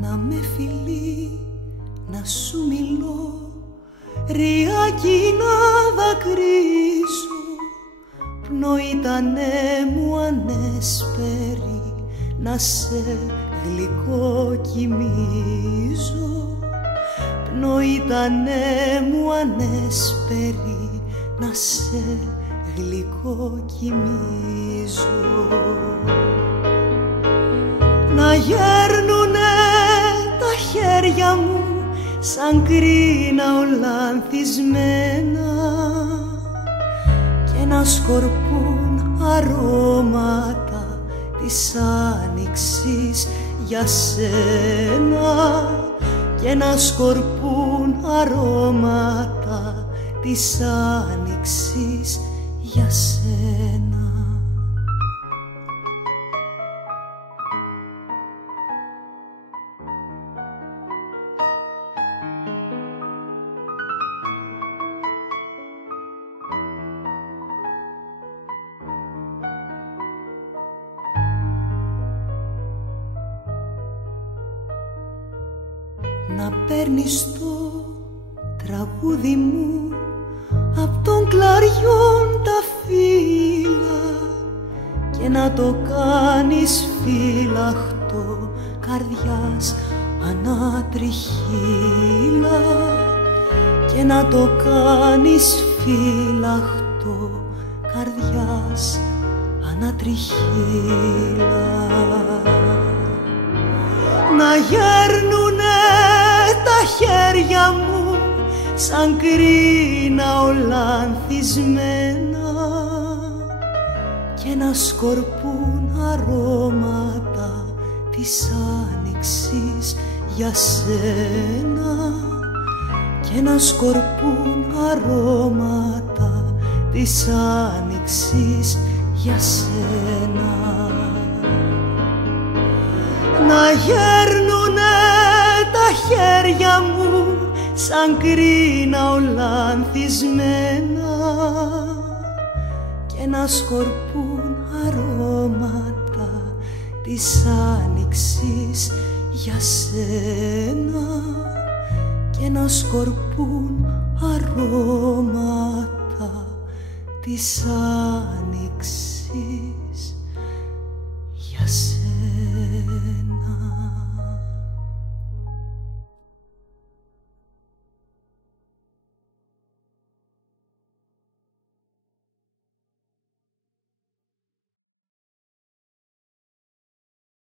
να με φιλεί, να σου μιλώ, ριάκι να δακρύζω, πνοή τα μου ανέσπερι, να σε γλυκό κοιμίζω, πνοή τα μου ανέσπερι, να σε γλυκό κοιμίζω. Να γέρνουνε τα χέρια μου σαν κρίνα ολανθισμένα και να σκορπούν αρώματα της άνοιξης για σένα, και να σκορπούν αρώματα της άνοιξης για σένα. Να παίρνεις το τραγούδι μου απ' των κλαριών τα φύλλα και να το κάνεις φύλαχτο καρδιάς ανατριχύλα, και να το κάνεις φύλαχτο καρδιάς ανατριχύλα. Να γέρνουνε τα χέρια μου σαν κρίνα ολανθισμένα και να σκορπούν αρώματα της άνοιξης για σένα, και να σκορπούν αρώματα της άνοιξης για σένα. Να γέρνουνε τα χέρια μου σαν κρίνα ολανθισμένα και να σκορπούν αρώματα της άνοιξης για σένα, και να σκορπούν αρώματα της άνοιξης